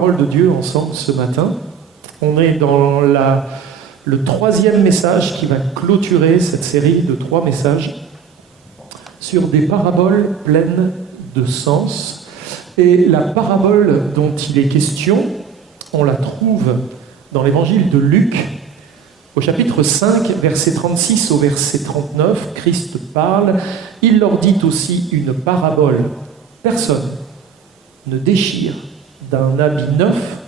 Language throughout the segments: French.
parole de Dieu ensemble ce matin. On est dans le 3e message qui va clôturer cette série de 3 messages sur des paraboles pleines de sens. Et la parabole dont il est question, on la trouve dans l'évangile de Luc, au chapitre 5, verset 36 au verset 39. Christ parle, il leur dit aussi une parabole. Personne ne déchire d'un habit neuf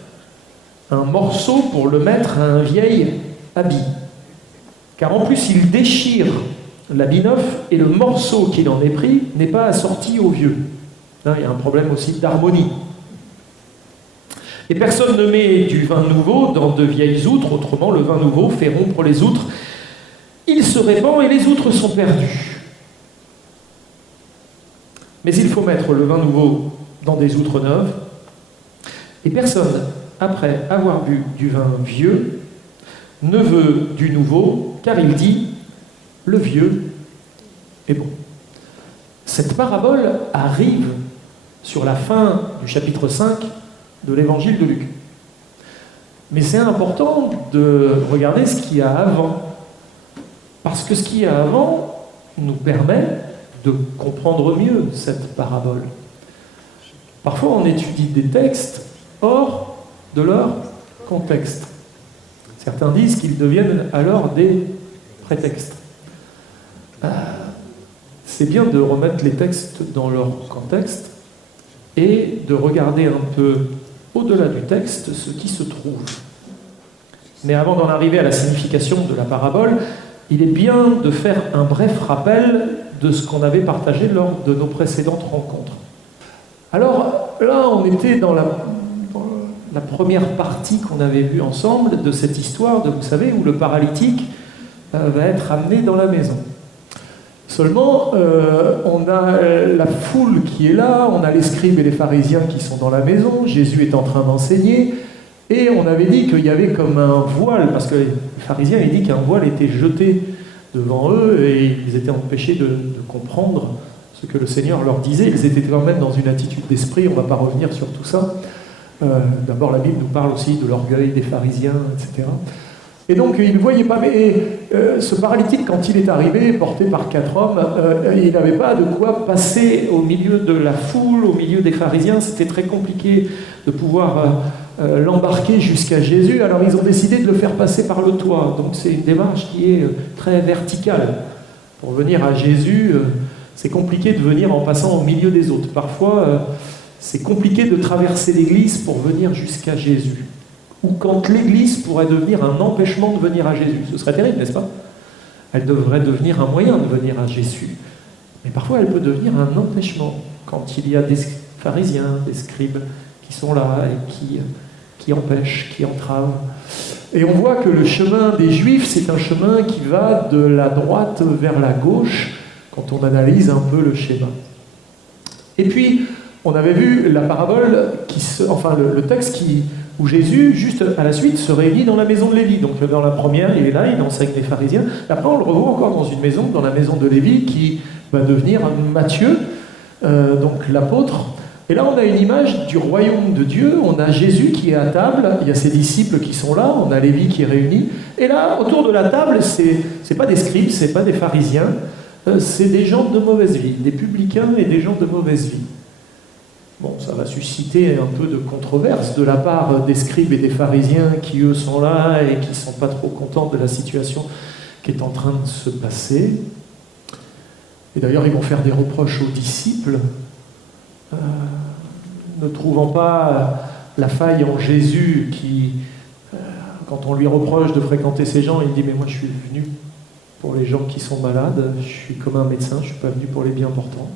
un morceau pour le mettre à un vieil habit. Car en plus, il déchire l'habit neuf et le morceau qu'il en est pris n'est pas assorti au vieux. Là, il y a un problème aussi d'harmonie. Et personne ne met du vin nouveau dans de vieilles outres, autrement le vin nouveau fait rompre les outres. Il se répand et les outres sont perdues. Mais il faut mettre le vin nouveau dans des outres neuves. Et personne, après avoir bu du vin vieux, ne veut du nouveau, car il dit « le vieux est bon ». Cette parabole arrive sur la fin du chapitre 5 de l'évangile de Luc. Mais c'est important de regarder ce qu'il y a avant. Parce que ce qu'il y a avant nous permet de comprendre mieux cette parabole. Parfois, on étudie des textes hors de leur contexte. Certains disent qu'ils deviennent alors des prétextes. C'est bien de remettre les textes dans leur contexte et de regarder un peu au-delà du texte ce qui se trouve. Mais avant d'en arriver à la signification de la parabole, il est bien de faire un bref rappel de ce qu'on avait partagé lors de nos précédentes rencontres. Alors là, on était dans la première partie qu'on avait vue ensemble de cette histoire, vous savez, où le paralytique va être amené dans la maison. Seulement, on a la foule qui est là, on a les scribes et les pharisiens qui sont dans la maison, Jésus est en train d'enseigner, et on avait dit qu'il y avait comme un voile, parce que les pharisiens avaient dit qu'un voile était jeté devant eux, et ils étaient empêchés de comprendre ce que le Seigneur leur disait. Ils étaient quand même dans une attitude d'esprit, on ne va pas revenir sur tout ça. D'abord, la Bible nous parle aussi de l'orgueil des pharisiens, etc. Et donc, il ne voyait pas. Mais ce paralytique, quand il est arrivé, porté par 4 hommes, il n'avait pas de quoi passer au milieu de la foule, au milieu des pharisiens. C'était très compliqué de pouvoir l'embarquer jusqu'à Jésus. Alors, ils ont décidé de le faire passer par le toit. Donc, c'est une démarche qui est très verticale. Pour venir à Jésus, c'est compliqué de venir en passant au milieu des autres. Parfois, c'est compliqué de traverser l'église pour venir jusqu'à Jésus. Ou quand l'église pourrait devenir un empêchement de venir à Jésus. Ce serait terrible, n'est-ce pas? Elle devrait devenir un moyen de venir à Jésus. Mais parfois, elle peut devenir un empêchement quand il y a des pharisiens, des scribes qui sont là et qui empêchent, qui entravent. Et on voit que le chemin des Juifs, c'est un chemin qui va de la droite vers la gauche quand on analyse un peu le schéma. Et puis, on avait vu la parabole, le texte où Jésus, juste à la suite, se réunit dans la maison de Lévi. Donc dans la première, il est là, il enseigne les pharisiens. Après, on le revoit encore dans une maison, dans la maison de Lévi, qui va devenir Matthieu, donc l'apôtre. Et là, on a une image du royaume de Dieu. On a Jésus qui est à table, il y a ses disciples qui sont là, on a Lévi qui est réuni. Et là, autour de la table, c'est pas des scribes, c'est pas des pharisiens, c'est des gens de mauvaise vie, des publicains et des gens de mauvaise vie. Bon, ça va susciter un peu de controverse de la part des scribes et des pharisiens qui, eux, sont là et qui ne sont pas trop contents de la situation qui est en train de se passer. Et d'ailleurs, ils vont faire des reproches aux disciples, ne trouvant pas la faille en Jésus qui, quand on lui reproche de fréquenter ces gens, il dit « Mais moi, je suis venu pour les gens qui sont malades, je suis comme un médecin, je ne suis pas venu pour les bien portants.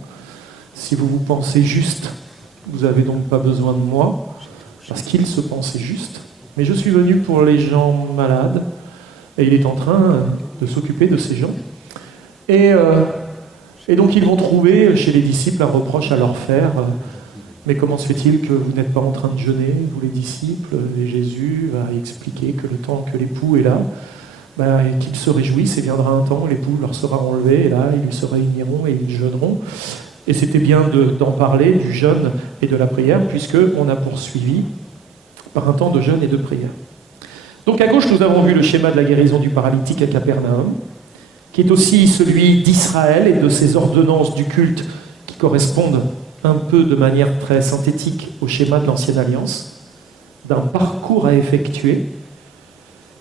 Si vous vous pensez juste, vous n'avez donc pas besoin de moi, parce qu'il se pensait juste. Mais je suis venu pour les gens malades, et il est en train de s'occuper de ces gens. Et donc ils vont trouver chez les disciples un reproche à leur faire. Mais comment se fait-il que vous n'êtes pas en train de jeûner, vous les disciples? Et Jésus va expliquer que le temps que l'époux est là, et qu'ils se réjouissent, et viendra un temps où l'époux leur sera enlevé, et là ils se réuniront et ils jeûneront. Et c'était bien d'en parler, du jeûne et de la prière, puisqu'on a poursuivi par un temps de jeûne et de prière. Donc à gauche, nous avons vu le schéma de la guérison du paralytique à Capernaum, qui est aussi celui d'Israël et de ses ordonnances du culte qui correspondent un peu de manière très synthétique au schéma de l'Ancienne Alliance, d'un parcours à effectuer.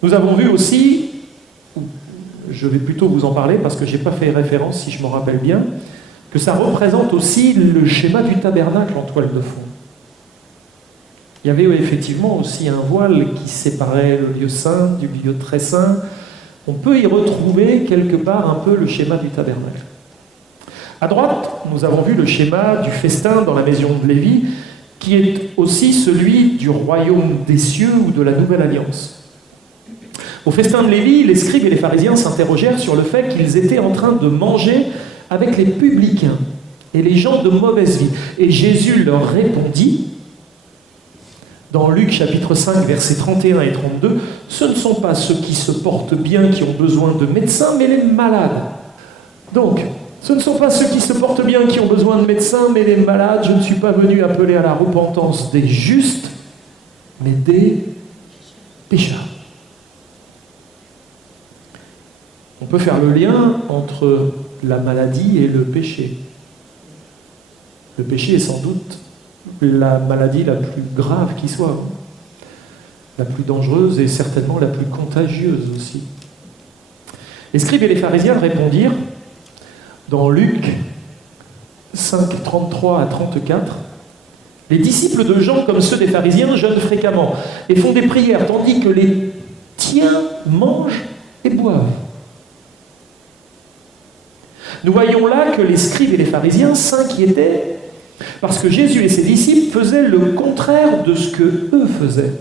Nous avons vu aussi, je vais plutôt vous en parler parce que je n'ai pas fait référence, si je me rappelle bien, que ça représente aussi le schéma du tabernacle en toile de fond. Il y avait effectivement aussi un voile qui séparait le lieu saint du lieu très saint. On peut y retrouver quelque part un peu le schéma du tabernacle. À droite, nous avons vu le schéma du festin dans la maison de Lévi, qui est aussi celui du royaume des cieux ou de la nouvelle alliance. Au festin de Lévi, les scribes et les pharisiens s'interrogèrent sur le fait qu'ils étaient en train de manger avec les publicains et les gens de mauvaise vie. Et Jésus leur répondit, dans Luc chapitre 5, versets 31 et 32, « Ce ne sont pas ceux qui se portent bien qui ont besoin de médecins, mais les malades. » Donc, ce ne sont pas ceux qui se portent bien qui ont besoin de médecins, mais les malades. Je ne suis pas venu appeler à la repentance des justes, mais des pécheurs. On peut faire le lien entre la maladie et le péché. Le péché est sans doute la maladie la plus grave qui soit, la plus dangereuse et certainement la plus contagieuse aussi. Les scribes et les pharisiens répondirent, dans Luc 5, 33 à 34, « Les disciples de Jean, comme ceux des pharisiens, jeûnent fréquemment et font des prières, tandis que les tiens mangent et boivent. » Nous voyons là que les scribes et les pharisiens s'inquiétaient parce que Jésus et ses disciples faisaient le contraire de ce que eux faisaient,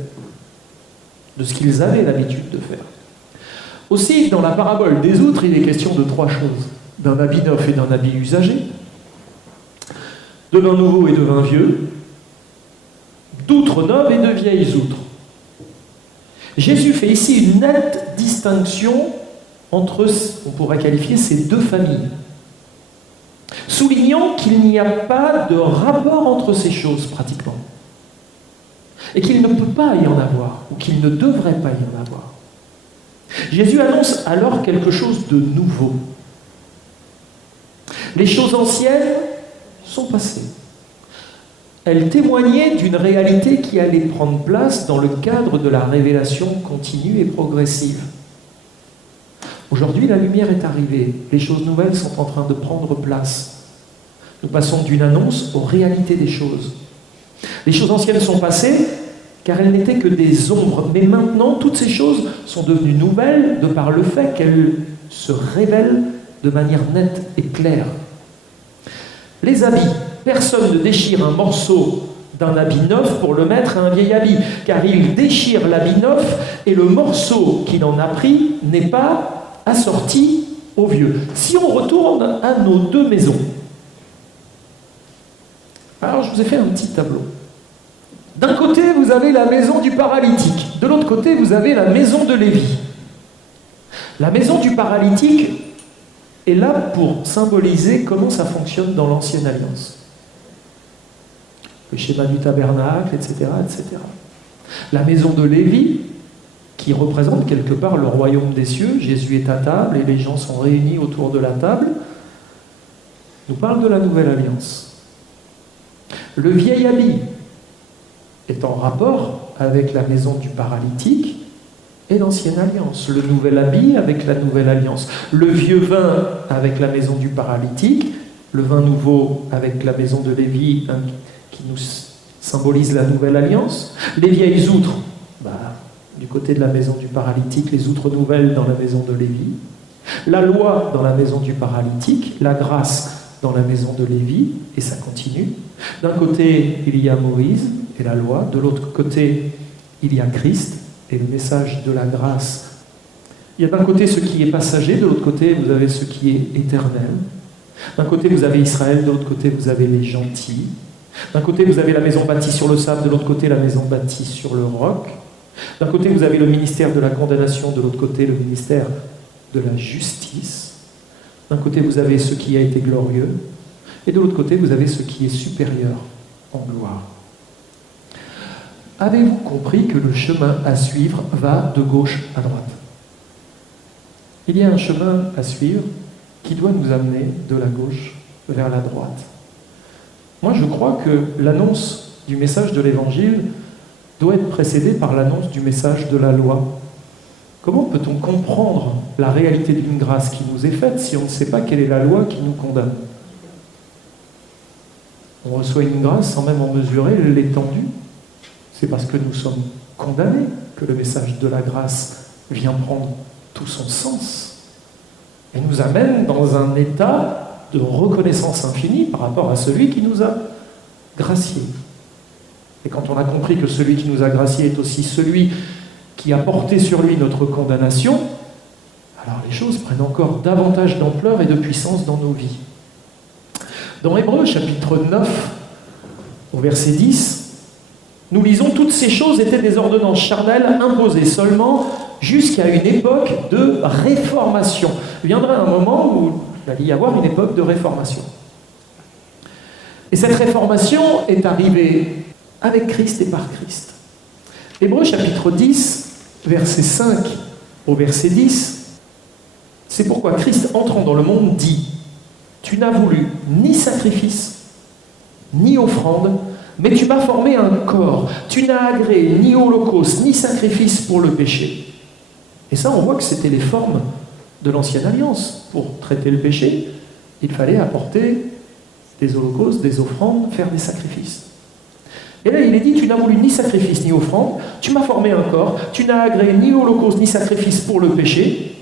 de ce qu'ils avaient l'habitude de faire. Aussi, dans la parabole des outres, il est question de trois choses. D'un habit neuf et d'un habit usagé, de vin nouveau et de vin vieux, d'outres neuves et de vieilles outres. Jésus fait ici une nette distinction entre, on pourrait qualifier, ces deux familles, soulignant qu'il n'y a pas de rapport entre ces choses pratiquement, et qu'il ne peut pas y en avoir, ou qu'il ne devrait pas y en avoir. Jésus annonce alors quelque chose de nouveau. Les choses anciennes sont passées. Elles témoignaient d'une réalité qui allait prendre place dans le cadre de la révélation continue et progressive. Aujourd'hui, la lumière est arrivée. Les choses nouvelles sont en train de prendre place. Nous passons d'une annonce aux réalités des choses. Les choses anciennes sont passées car elles n'étaient que des ombres. Mais maintenant, toutes ces choses sont devenues nouvelles de par le fait qu'elles se révèlent de manière nette et claire. Les habits. Personne ne déchire un morceau d'un habit neuf pour le mettre à un vieil habit, car il déchire l'habit neuf et le morceau qu'il en a pris n'est pas assorti au vieux. Si on retourne à nos deux maisons, alors je vous ai fait un petit tableau. D'un côté, vous avez la maison du paralytique, de l'autre côté, vous avez la maison de Lévi. La maison du paralytique est là pour symboliser comment ça fonctionne dans l'Ancienne Alliance. Le schéma du tabernacle, etc., etc. La maison de Lévi, qui représente quelque part le royaume des cieux, Jésus est à table et les gens sont réunis autour de la table, nous parle de la Nouvelle Alliance. Le vieil habit est en rapport avec la maison du paralytique et l'Ancienne Alliance. Le nouvel habit avec la Nouvelle Alliance. Le vieux vin avec la maison du paralytique. Le vin nouveau avec la maison de Lévi qui nous symbolise la Nouvelle Alliance. Les vieilles outres, du côté de la maison du paralytique, les outres nouvelles dans la maison de Lévi. La loi dans la maison du paralytique. La grâce dans la maison de Lévi. Et ça continue. D'un côté, il y a Moïse et la loi. De l'autre côté, il y a Christ et le message de la grâce. Il y a d'un côté ce qui est passager, de l'autre côté, vous avez ce qui est éternel. D'un côté, vous avez Israël, de l'autre côté, vous avez les gentils. D'un côté, vous avez la maison bâtie sur le sable, de l'autre côté, la maison bâtie sur le roc. D'un côté, vous avez le ministère de la condamnation, de l'autre côté, le ministère de la justice. D'un côté, vous avez ce qui a été glorieux, et de l'autre côté, vous avez ce qui est supérieur en gloire. avez-vous compris que le chemin à suivre va de gauche à droite? Il y a un chemin à suivre qui doit nous amener de la gauche vers la droite. Moi, je crois que l'annonce du message de l'Évangile doit être précédée par l'annonce du message de la loi. Comment peut-on comprendre la réalité d'une grâce qui nous est faite si on ne sait pas quelle est la loi qui nous condamne? On reçoit une grâce sans même en mesurer l'étendue. C'est parce que nous sommes condamnés que le message de la grâce vient prendre tout son sens et nous amène dans un état de reconnaissance infinie par rapport à celui qui nous a graciés. Et quand on a compris que celui qui nous a graciés est aussi celui qui a porté sur lui notre condamnation, alors les choses prennent encore davantage d'ampleur et de puissance dans nos vies. Dans Hébreux chapitre 9, au verset 10, nous lisons « Toutes ces choses étaient des ordonnances charnelles imposées seulement jusqu'à une époque de réformation. » Il viendra un moment où il va y avoir une époque de réformation. Et cette réformation est arrivée avec Christ et par Christ. Hébreux chapitre 10, verset 5 au verset 10, c'est pourquoi Christ, entrant dans le monde, dit « Tu n'as voulu ni sacrifice, ni offrande, mais tu m'as formé un corps. Tu n'as agréé ni holocauste, ni sacrifice pour le péché. » Et ça, on voit que c'était les formes de l'ancienne alliance. Pour traiter le péché, il fallait apporter des holocaustes, des offrandes, faire des sacrifices. Et là, il est dit, tu n'as voulu ni sacrifice ni offrande, tu m'as formé un corps, tu n'as agréé ni holocauste ni sacrifice pour le péché.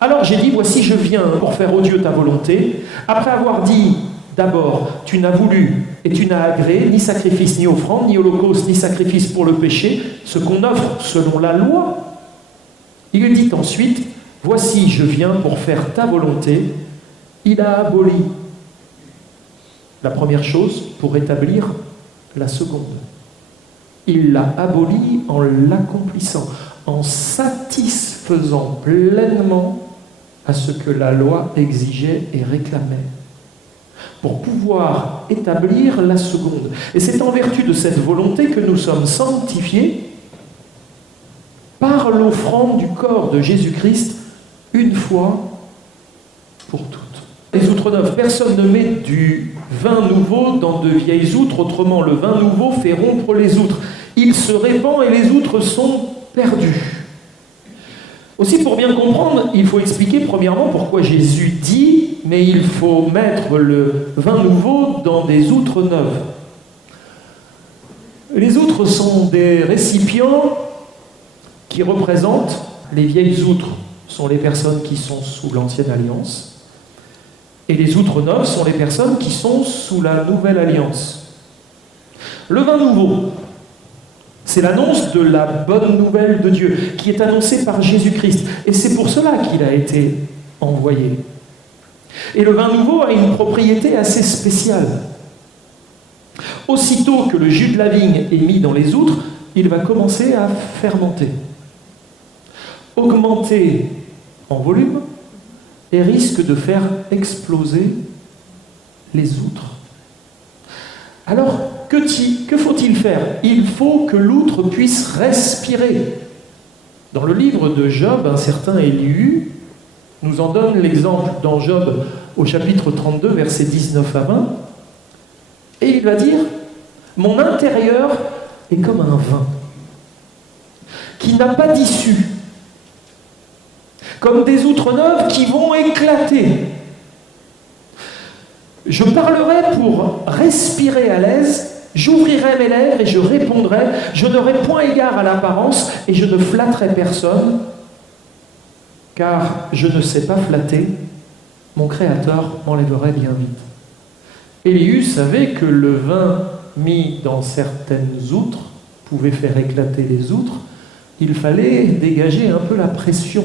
Alors j'ai dit, voici, je viens pour faire, ô Dieu, ta volonté. Après avoir dit, d'abord, tu n'as voulu et tu n'as agréé ni sacrifice ni offrande, ni holocauste, ni sacrifice pour le péché, ce qu'on offre selon la loi. Il dit ensuite, voici, je viens pour faire ta volonté. Il a aboli la première chose pour établir la seconde. Il l'a aboli en l'accomplissant, en satisfaisant pleinement à ce que la loi exigeait et réclamait, pour pouvoir établir la seconde. Et c'est en vertu de cette volonté que nous sommes sanctifiés par l'offrande du corps de Jésus-Christ, une fois pour toutes. Les outres neuves, personne ne met du vin nouveau dans de vieilles outres, autrement le vin nouveau fait rompre les outres. Il se répand et les outres sont perdues. Aussi, pour bien comprendre, il faut expliquer premièrement pourquoi Jésus dit « mais il faut mettre le vin nouveau dans des outres neuves ». Les outres sont des récipients qui représentent, les vieilles outres sont les personnes qui sont sous l'ancienne alliance, et les outres neuves sont les personnes qui sont sous la nouvelle alliance. Le vin nouveau, c'est l'annonce de la bonne nouvelle de Dieu, qui est annoncée par Jésus-Christ. Et c'est pour cela qu'il a été envoyé. Et le vin nouveau a une propriété assez spéciale. Aussitôt que le jus de la vigne est mis dans les outres, il va commencer à fermenter, augmenter en volume, et risque de faire exploser les outres. Alors, que faut-il faire? Il faut que l'outre puisse respirer. Dans le livre de Job, un certain Élihu nous en donne l'exemple dans Job au chapitre 32, versets 19 à 20, et il va dire « Mon intérieur est comme un vin qui n'a pas d'issue, comme des outres neuves qui vont éclater. Je parlerai pour respirer à l'aise, j'ouvrirai mes lèvres et je répondrai, je n'aurai point égard à l'apparence et je ne flatterai personne, car je ne sais pas flatter, mon Créateur m'enlèverait bien vite. » Élihu savait que le vin mis dans certaines outres pouvait faire éclater les outres, il fallait dégager un peu la pression.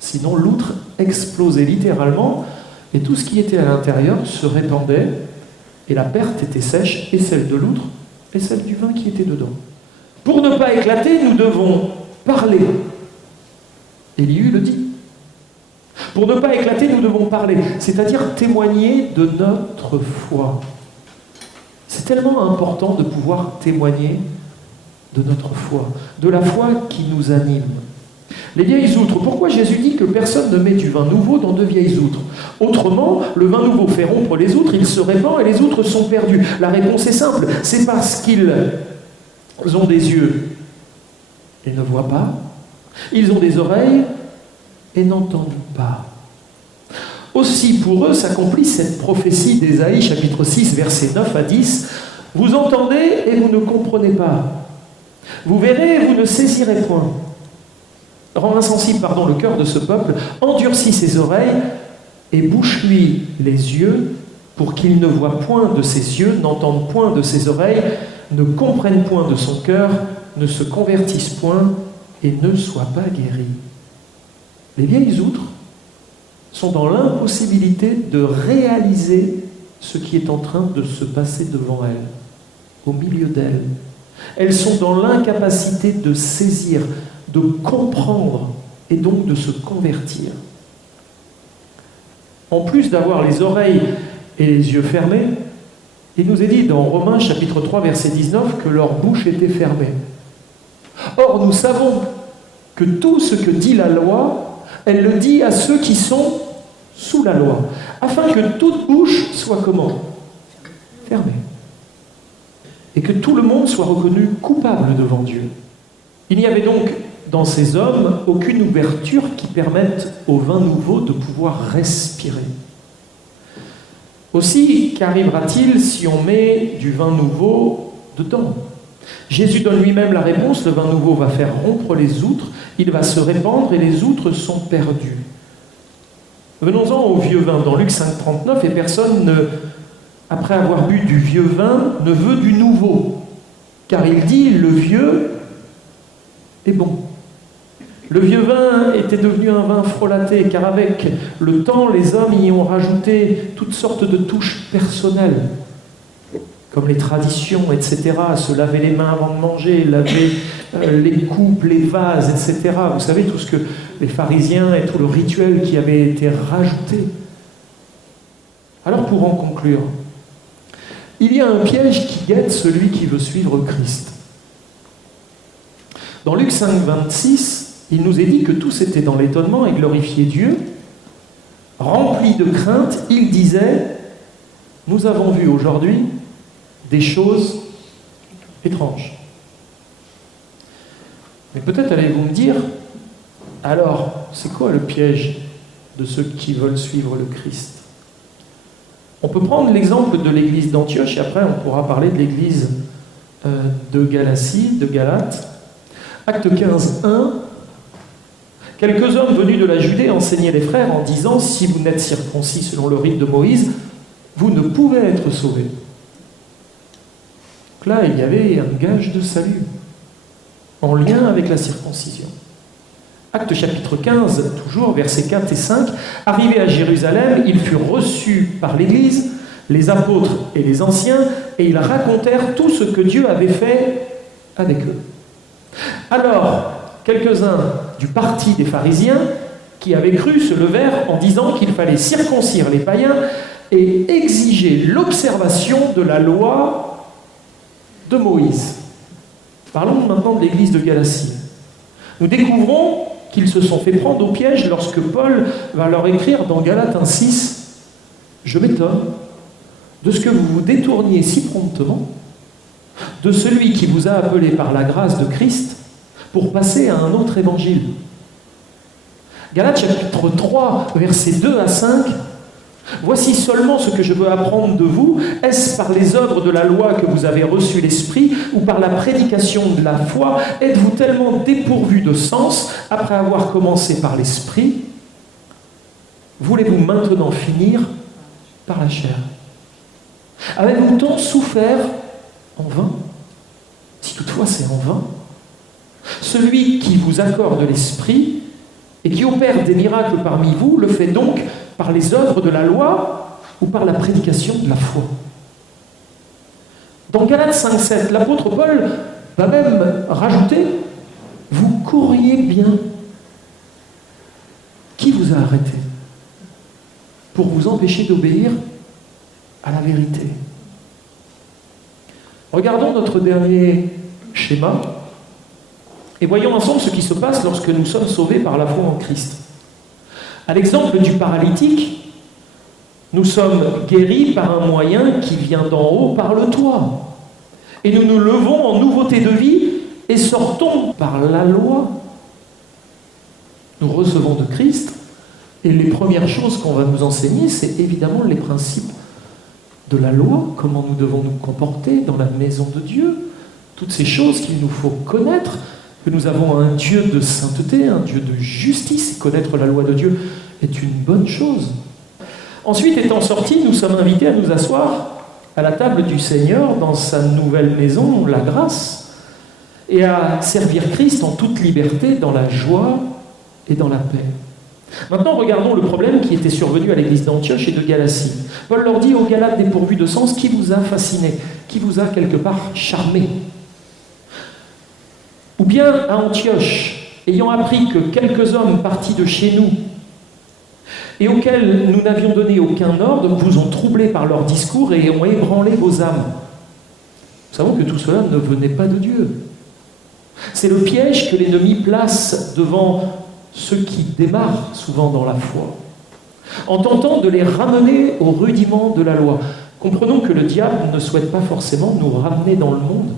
Sinon, l'outre explosait littéralement et tout ce qui était à l'intérieur se répandait et la perte était sèche, et celle de l'outre et celle du vin qui était dedans. Pour ne pas éclater, nous devons parler. Élihu le dit. Pour ne pas éclater, nous devons parler, c'est-à-dire témoigner de notre foi. C'est tellement important de pouvoir témoigner de notre foi, de la foi qui nous anime. Les vieilles outres. Pourquoi Jésus dit que personne ne met du vin nouveau dans de vieilles outres? Autrement, le vin nouveau fait rompre les outres, il se répand et les outres sont perdues. La réponse est simple, c'est parce qu'ils ont des yeux et ne voient pas, ils ont des oreilles et n'entendent pas. Aussi pour eux s'accomplit cette prophétie d'Ésaïe, chapitre 6, versets 9 à 10. Vous entendez et vous ne comprenez pas. Vous verrez et vous ne saisirez point. Rends insensible, le cœur de ce peuple, endurcis ses oreilles et bouche-lui les yeux pour qu'il ne voie point de ses yeux, n'entende point de ses oreilles, ne comprenne point de son cœur, ne se convertisse point et ne soit pas guéri. Les vieilles outres sont dans l'impossibilité de réaliser ce qui est en train de se passer devant elles, au milieu d'elles. Elles sont dans l'incapacité de saisir, de comprendre et donc de se convertir. En plus d'avoir les oreilles et les yeux fermés, il nous est dit dans Romains chapitre 3 verset 19 que leur bouche était fermée. Or nous savons que tout ce que dit la loi, elle le dit à ceux qui sont sous la loi, afin que toute bouche soit comment? Fermée. Et que tout le monde soit reconnu coupable devant Dieu. Il n'y avait donc dans ces hommes aucune ouverture qui permette au vin nouveau de pouvoir respirer. Aussi, qu'arrivera-t-il si on met du vin nouveau dedans? Jésus donne lui-même la réponse, le vin nouveau va faire rompre les outres, il va se répandre et les outres sont perdues. Venons-en au vieux vin, dans Luc 5, 39, et personne, après avoir bu du vieux vin, ne veut du nouveau, car il dit, le vieux est bon. Le vieux vin était devenu un vin frelaté, car avec le temps, les hommes y ont rajouté toutes sortes de touches personnelles, comme les traditions, etc., se laver les mains avant de manger, laver les coupes, les vases, etc. Vous savez, tout ce que les pharisiens et tout le rituel qui avait été rajouté. Alors, pour en conclure, il y a un piège qui guette celui qui veut suivre Christ. Dans Luc 5, 26, il nous est dit que tous étaient dans l'étonnement et glorifiaient Dieu. Remplis de crainte, il disait, nous avons vu aujourd'hui des choses étranges. Mais peut-être allez-vous me dire, alors, c'est quoi le piège de ceux qui veulent suivre le Christ? On peut prendre l'exemple de l'église d'Antioche et après on pourra parler de l'église de Galatie, de Galate. Acte 15, 1. Quelques hommes venus de la Judée enseignaient les frères en disant « Si vous n'êtes circoncis selon le rite de Moïse, vous ne pouvez être sauvés. » Donc là, il y avait un gage de salut en lien avec la circoncision. Acte chapitre 15, toujours, versets 4 et 5. Arrivés à Jérusalem, ils furent reçus par l'Église, les apôtres et les anciens, et ils racontèrent tout ce que Dieu avait fait avec eux. Alors, quelques-uns du parti des pharisiens qui avaient cru se levèrent en disant qu'il fallait circoncire les païens et exiger l'observation de la loi de Moïse. Parlons maintenant de l'église de Galatie. Nous découvrons qu'ils se sont fait prendre au piège lorsque Paul va leur écrire dans Galates 1,6 « Je m'étonne de ce que vous vous détourniez si promptement de celui qui vous a appelé par la grâce de Christ pour passer à un autre évangile. » Galates chapitre 3, versets 2 à 5. « Voici seulement ce que je veux apprendre de vous. Est-ce par les œuvres de la loi que vous avez reçu l'Esprit ou par la prédication de la foi? Êtes-vous tellement dépourvus de sens après avoir commencé par l'Esprit? Voulez-vous maintenant finir par la chair? Avez-vous tant souffert en vain? Si toutefois c'est en vain. Celui qui vous accorde l'Esprit et qui opère des miracles parmi vous, le fait donc par les œuvres de la loi ou par la prédication de la foi. » Dans Galates 5,7, l'apôtre Paul va même rajouter « Vous courriez bien. » Qui vous a arrêté pour vous empêcher d'obéir à la vérité? Regardons notre dernier schéma. Et voyons ensemble ce qui se passe lorsque nous sommes sauvés par la foi en Christ. À l'exemple du paralytique, nous sommes guéris par un moyen qui vient d'en haut, par le toit. Et nous nous levons en nouveauté de vie et sortons par la loi. Nous recevons de Christ, et les premières choses qu'on va nous enseigner, c'est évidemment les principes de la loi, comment nous devons nous comporter dans la maison de Dieu, toutes ces choses qu'il nous faut connaître, que nous avons un Dieu de sainteté, un Dieu de justice, et connaître la loi de Dieu est une bonne chose. Ensuite, étant sortis, nous sommes invités à nous asseoir à la table du Seigneur dans sa nouvelle maison, la grâce, et à servir Christ en toute liberté, dans la joie et dans la paix. Maintenant, regardons le problème qui était survenu à l'église d'Antioche et de Galatie. Paul leur dit aux Galates dépourvus de sens, qui vous a fasciné, qui vous a quelque part charmé. Ou bien à Antioche, ayant appris que quelques hommes partis de chez nous et auxquels nous n'avions donné aucun ordre vous ont troublés par leur discours et ont ébranlé vos âmes. Nous savons que tout cela ne venait pas de Dieu. C'est le piège que l'ennemi place devant ceux qui démarrent souvent dans la foi, en tentant de les ramener au rudiment de la loi. Comprenons que le diable ne souhaite pas forcément nous ramener dans le monde.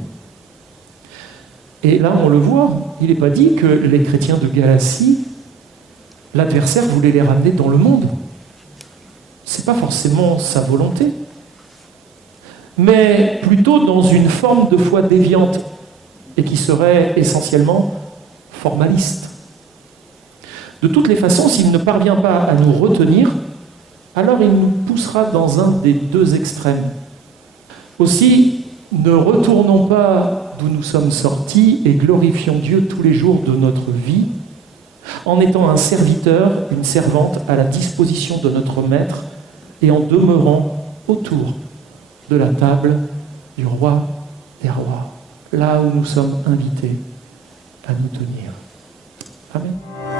Et là, on le voit, il n'est pas dit que les chrétiens de Galatie, l'adversaire voulait les ramener dans le monde. Ce n'est pas forcément sa volonté, mais plutôt dans une forme de foi déviante et qui serait essentiellement formaliste. De toutes les façons, s'il ne parvient pas à nous retenir, alors il nous poussera dans un des deux extrêmes. Aussi, ne retournons pas d'où nous sommes sortis et glorifions Dieu tous les jours de notre vie, en étant un serviteur, une servante à la disposition de notre Maître et en demeurant autour de la table du roi des rois, là où nous sommes invités à nous tenir. Amen.